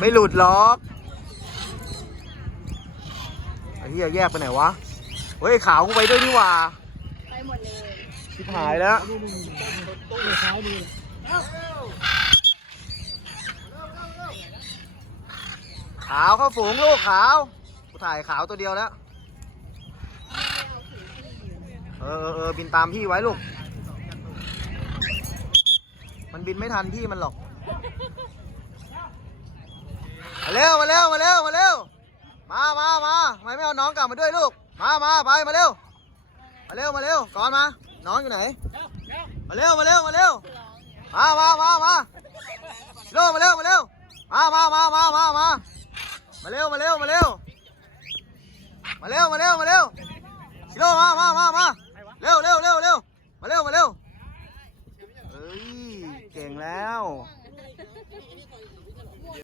ไม่หลุดล็อกไอ้เหี้ยแยกไปไหนวะ เฮ้ยขาวกูไปด้วยนี่หว่า ไปหมดเลยชิบหายแล้ว ขาวเข้าฝูงลูกขาว กูถ่ายขาวตัวเดียวแล้ว เออเออเออบินตามพี่ไว้ลูก มันบินไม่ทันพี่มันหรอก มา เร็วมาเร็วมาเร็วมาเร็วมามามาทำไมไม่เอาน้องกลับมาด้วยลูก มามาไปมาเร็ว มาเร็วมาเร็วก่อนมา น้องอยู่ไหน มาเร็วมาเร็วมาเร็วมามามามาเร็วมาเร็วมาเร็วมามามามามามามาเร็วมาเร็วมาเร็วมาเร็วมาเร็วมาเร็วชิโร่มามามามาเร็วเร็วเร็วเร็วมาเร็วมาเร็วเอ้ยเก่งแล้วเ